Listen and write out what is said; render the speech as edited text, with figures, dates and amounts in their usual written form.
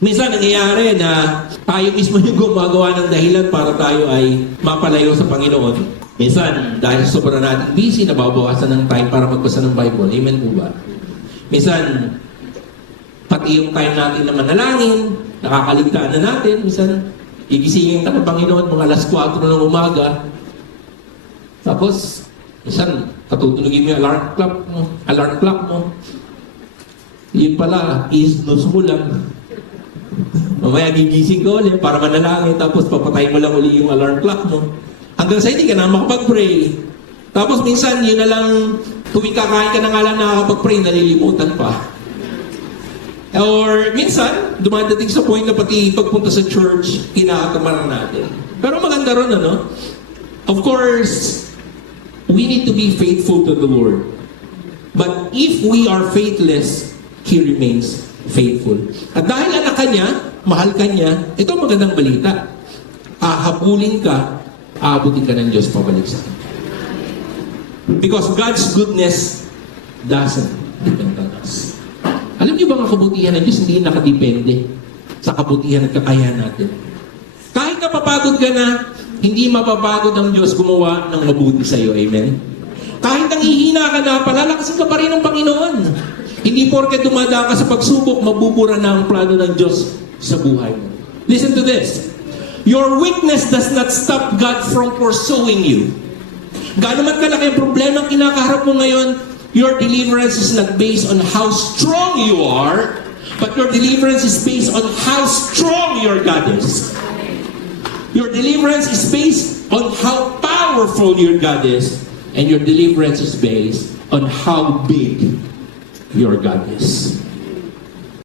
Minsan nangyayari na tayo mismo yung gumagawa ng dahilan para tayo ay mapalayo sa Panginoon. Minsan, dahil sobra natin busy, nababawasan ng time para magbasa ng Bible. Amen po ba? Minsan, pati yung time natin na manalangin, nakakaligtaan na natin. Minsan, igisingin ka ng Panginoon mga alas 4 ng umaga. Tapos, minsan, katutulugin mo yung alarm clock mo. Yun pala, isnus mo lang. Mamaya gigising ka ulit para manalangin, tapos papatay mo lang uli yung alarm clock mo. Hanggang sa hindi ka na makapag-pray. Tapos minsan, yun na lang, tuwing kakain ka na nga lang nakakapag-pray, nalilimutan pa. Or minsan, dumadating sa point na pati pagpunta sa church, kinakatamaran natin. Pero maganda ron, ano? Of course, we need to be faithful to the Lord. But if we are faithless, He remains faithful. At dahil anak ka niya, mahal ka niya, ito magandang balita. Ahabulin ka, aabutin ka ng Diyos pabalik sa akin. Because God's goodness doesn't depend on us. Alam niyo ba ang kabutihan ng Diyos hindi nakadepende sa kabutihan at kakayahan natin? Kahit napapagod ka na, hindi mapapagod ang Diyos gumawa ng mabuti sa iyo. Amen? Kahit nanghihina ka na, palalakasin ka pa rin ng Panginoon. Hindi porke dumadaan ka sa pagsubok, mabubura na ang plano ng Diyos sa buhay mo. Listen to this. Your weakness does not stop God from pursuing you. Gaano man kalaki ang problema ang kinakaharap mo ngayon, your deliverance is not based on how strong you are, but your deliverance is based on how strong your God is. Your deliverance is based on how powerful your God is, and your deliverance is based on how big your God is.